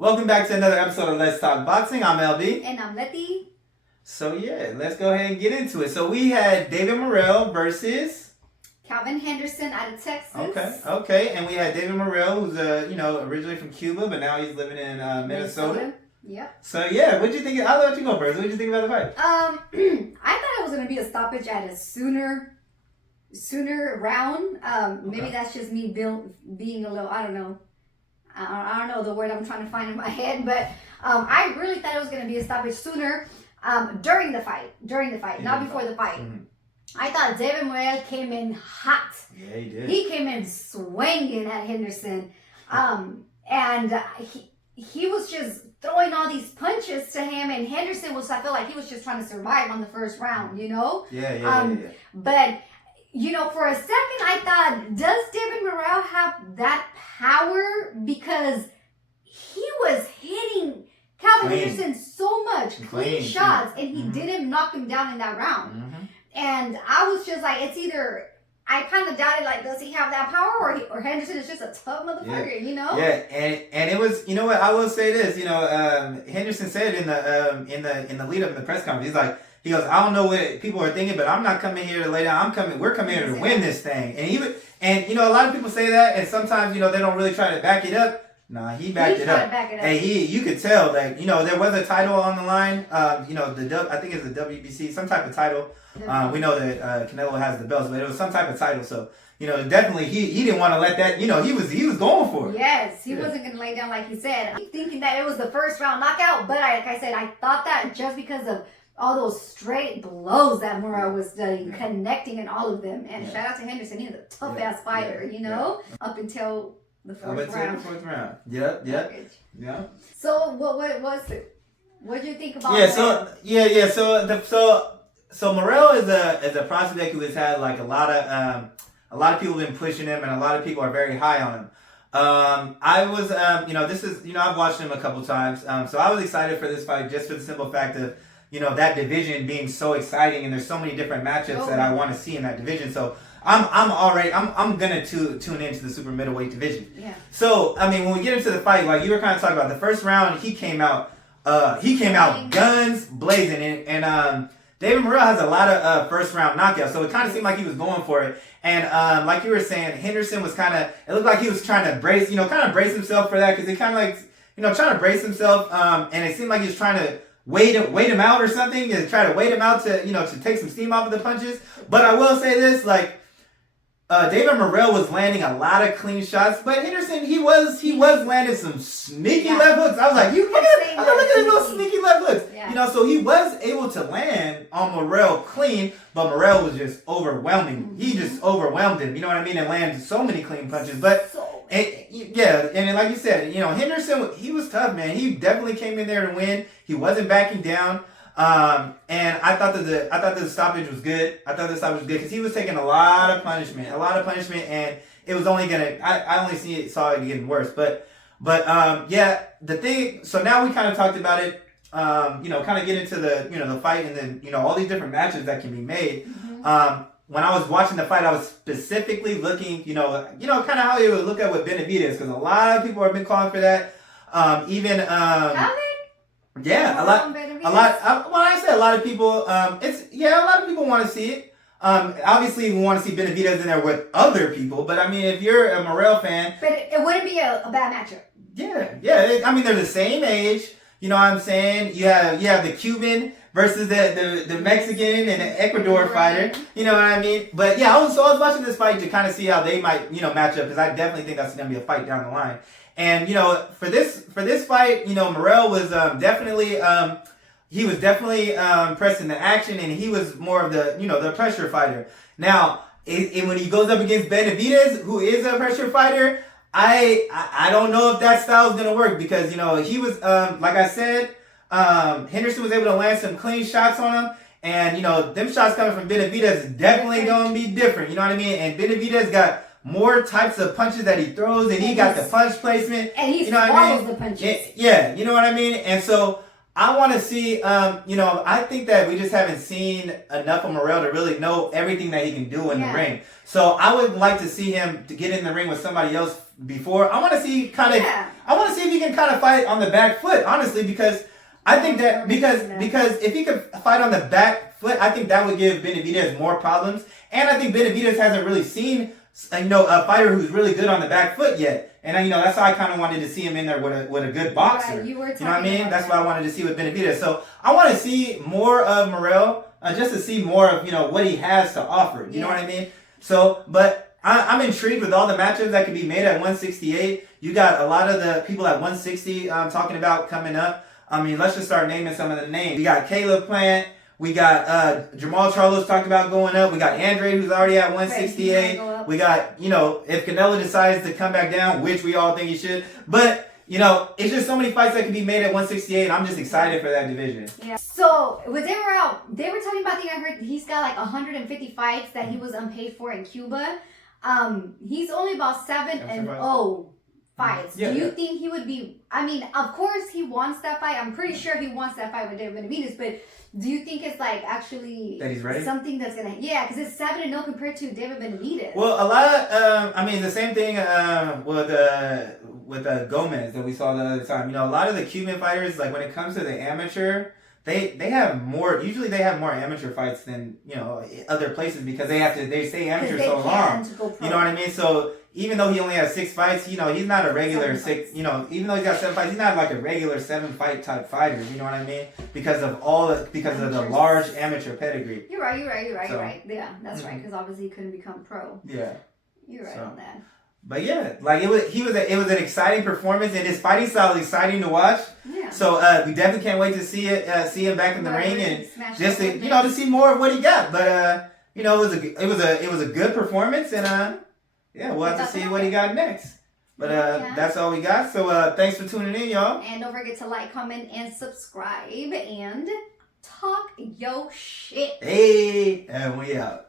Welcome back to another episode of Let's Talk Boxing. I'm LB. And I'm Leti. So yeah, let's go ahead and get into it. So we had David Morrell versus Kalvin Henderson out of Texas. Okay. And we had David Morrell, who's originally from Cuba, but now he's living in Minnesota. Yep. So yeah, what'd you think? I'll let you go first. What'd you think about the fight? I thought it was gonna be a stoppage at a sooner round. Maybe that's just me being a little, I don't know. I don't know the word I'm trying to find in my head, but I really thought it was going to be a stoppage sooner during the fight, not before the fight. Mm-hmm. I thought David Morrell came in hot. Yeah, he did. He came in swinging at Henderson, and he was just throwing all these punches to him, and Henderson I feel like he was just trying to survive on the first round, you know? Yeah. But for a second, I thought, does David Morrell have that power? Because he was hitting Kalvin Henderson so much, clean shots, and he didn't knock him down in that round. Mm-hmm. And I was just like, it's either, I kind of doubted, like, does he have that power, or Henderson is just a tough motherfucker, you know? Yeah, and it was, you know what, I will say this, Henderson said in the lead up in the press conference, he's like, he goes, I don't know what people are thinking, but I'm not coming here to lay down. We're coming here to win this thing. And a lot of people say that, and sometimes, they don't really try to back it up. Nah, he backed it up. And you could tell that, there was a title on the line. I think it's the WBC, some type of title. We know that Canelo has the belts, but it was some type of title. So, definitely he didn't want to let that, he was going for it. Yes, he wasn't going to lay down like he said. I'm thinking that it was the first round knockout, but like I said, I thought that just because of all those straight blows that Morrell was doing, connecting in all of them. And shout out to Henderson. He's a tough-ass fighter, up until the fourth round. Yep. Yeah. So what was it? What did you think about that? So Morrell is a prospect who has had like a lot of people have been pushing him, and a lot of people are very high on him. I was, I've watched him a couple times. So I was excited for this fight just for the simple fact of, that division being so exciting, and there's so many different matchups that I want to see in that division. So I'm gonna tune into the super middleweight division. Yeah. So when we get into the fight, like you were kind of talking about, the first round he came out guns blazing, and David Morrell has a lot of first round knockouts, so it kind of seemed like he was going for it. And like you were saying, Henderson was it looked like he was trying to brace himself for that, because he kind of like trying to brace himself, and it seemed like he was trying to wait him out or something, and try to wait him out to to take some steam off of the punches. But I will say this, David Morrell was landing a lot of clean shots, but Henderson, he was landing some sneaky left hooks. I was like, look at his little sneaky left hooks. Yeah. So he was able to land on Morrell clean, but Morrell was just overwhelming. Mm-hmm. He just overwhelmed him, and landed so many clean punches. But and like you said, Henderson, he was tough, man. He definitely came in there to win. He wasn't backing down. And I thought that the stoppage was good. I thought the stoppage was good because he was taking a lot of punishment, and it was only I only saw it getting worse. But the thing. So now we kind of talked about it. Kind of get into the the fight, and then all these different matches that can be made. Mm-hmm. When I was watching the fight, I was specifically looking, kind of how you would look at with Benavidez, because a lot of people have been calling for that. Yeah, a lot. When I say a lot of people, a lot of people want to see it. Obviously, we want to see Benavidez in there with other people, but if you're a Morrell fan, but it wouldn't be a bad matchup. Yeah. They're the same age. You know what I'm saying? You have the Cuban versus the Mexican and the Ecuador fighter. You know what I mean? But yeah, I was watching this fight to kind of see how they might match up, because I definitely think that's going to be a fight down the line. And for this fight, Morrell was definitely pressing the action, and he was more of the pressure fighter. Now, when he goes up against Benavidez, who is a pressure fighter, I don't know if that style is gonna work, because he was like I said, Henderson was able to land some clean shots on him, and them shots coming from Benavidez is definitely gonna be different. You know what I mean? And Benavidez got more types of punches that he throws, and he got the punch placement. And he swallows the punches. Yeah, you know what I mean? And so I want to see, I think that we just haven't seen enough of Morrell to really know everything that he can do in the ring. So I would like to see him to get in the ring with somebody else, before. I want to see I want to see if he can kind of fight on the back foot, honestly, because I think that because if he could fight on the back foot, I think that would give Benavidez more problems. And I think Benavidez hasn't really seen a fighter who's really good on the back foot yet. And that's how I kind of wanted to see him in there with a good boxer. Right, you know what I mean? That's what I wanted to see with Benavidez. So I want to see more of Morrell, just to see more of what he has to offer. You know what I mean? So, but I'm intrigued with all the matchups that could be made at 168. You got a lot of the people at 160 talking about coming up. I mean, let's just start naming some of the names. We got Caleb Plant. We got Jamal Charlo's talked about going up. We got Andre, who's already at 168. We got, if Canelo decides to come back down, which we all think he should. But, it's just so many fights that can be made at 168. I'm just excited for that division. Yeah. So, when they were out, they were talking about, I heard he's got like 150 fights that he was unpaid for in Cuba. He's only about 7-0 fights. Do you think he would be, of course he wants that fight. I'm pretty sure he wants that fight with David Benavidez, but do you think it's like actually that he's ready? Something that's gonna because it's 7-0 compared to David Benavidez. Well, a lot of the same thing with Gomez that we saw the other time. A lot of the Cuban fighters, like when it comes to the amateur, they have more. Usually they have more amateur fights than other places because they stay amateur so long. You know what I mean? So even though he only has 6 fights, he's not a regular 6. Even though he's got 7 fights, he's not like a regular 7-fight type fighter. You know what I mean? Because of the large amateur pedigree. You're right. You're right. Yeah, that's right. Because obviously he couldn't become pro. Yeah. You're right on that. But yeah, like it was an exciting performance, and his fighting style is exciting to watch. Yeah. So we definitely can't wait to see him back in the ring, and just to see more of what he got. But it was a good performance, and we'll have to see what he got next. But that's all we got. So thanks for tuning in, y'all. And don't forget to like, comment, and subscribe, and talk yo shit. Hey, and we out.